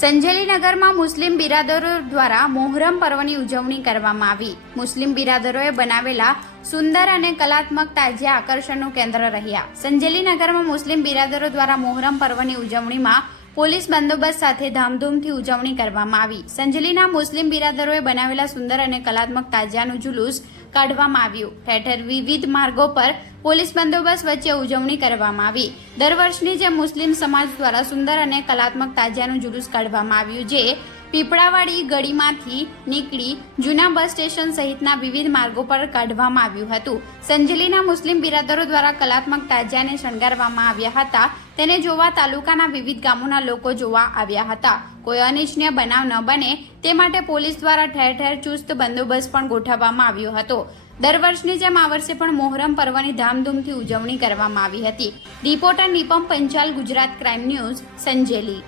સંજેલીનગરમાં મુસ્લિમ બિરાદરો દ્વારા મોહરમ પર્વની ઉજવણી કરવામાં આવી. મુસ્લિમ બિરાદરોએ બનાવેલા સુંદર અને કલાત્મક તાજિયા આકર્ષણનું કેન્દ્ર રહ્યા. સંજેલીનગરમાં મુસ્લિમ બિરાદરો દ્વારા મોહરમ પર્વની ઉજવણીમાં પોલીસ બંદોબસ્ત સાથે ધામધૂમથી ઉજવણી કરવામાં આવી. સંજલીના મુસ્લિમ બિરાદરોએ બનાવેલા સુંદર અને કલાત્મક તાજિયાનું જુલુસ કાઢવામાં આવ્યું. ઠેર ઠેર વિવિધ માર્ગો પર પોલીસ બંદોબસ્ત વચ્ચે ઉજવણી કરવામાં આવી. દર વર્ષની જેમ મુસ્લિમ સમાજ દ્વારા સુંદર અને કલાત્મક તાજિયાનું જુલુસ કાઢવામાં આવ્યું, જે પીપળાવાડી ગળીમાંથી નીકળી જૂના બસ સ્ટેશન સહિતના વિવિધ માર્ગો પર કાઢવામાં આવ્યું હતું. સંજલીના મુસ્લિમ બિરાદરો દ્વારા કલાત્મક તાજિયાને શણગારવામાં આવ્યા હતા. તેને જોવા તાલુકાના વિવિધ ગામોના લોકો જોવા આવ્યા હતા. કોઈ અનિચ્છનીય બનાવ ન બને તે માટે પોલીસ દ્વારા ઠેર ઠેર ચુસ્ત બંદોબસ્ત પણ ગોઠવવામાં આવ્યો હતો. દર વર્ષની જેમ આ વર્ષે પણ મોહરમ પર્વની ધામધૂમથી ઉજવણી કરવામાં આવી હતી. Reporter Nipam Panchal, Gujarat crime news, Sanjeli.